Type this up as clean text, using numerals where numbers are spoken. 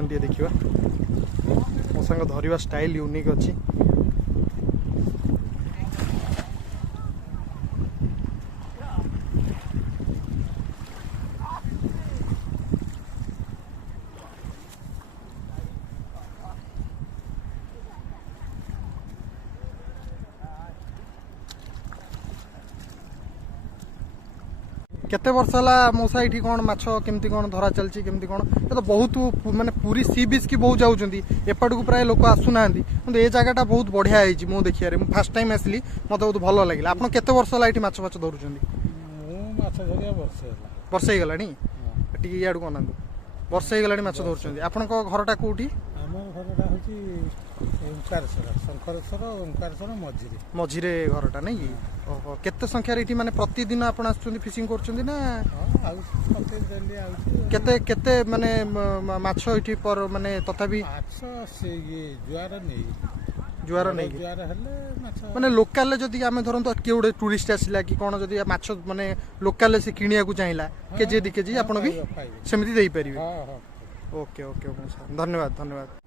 धरुचंती देखिबा मसांग धरिबा style unique अछि। केते वर्ष है मौसा ये कौन माछ केमती कौन धरा चलती केमती कौन ये तो बहुत माने पूरी सी बीच की बहुत जाऊँगी एपट को प्राय लोक आसुना ये जगहटा बहुत बढ़िया है मो देखिए मुझे फास्ट टाइम आसली मत बहुत भल लगे आप केते वर्ष है ये माछ धरुं वर्षे गला इे कौन वर्षे गला माछ धरुं आपण घरटा कौटी मझिरे घरटा नहीं कि ओहो केते संख्यार ये माने प्रतिदिन आप फिशिंग कर केते केते माने माछ ये पर माने तथापि जुआर नहीं माने लोकल जदि आम धरत किए गोटे टूरिस्ट आसला कि कौन जदि माछ माने लोकल से किणिया को चाहिए केजी 2 केजी आप भी सेमती दे पारे। ओके ओके ओके धन्यवाद धन्यवाद।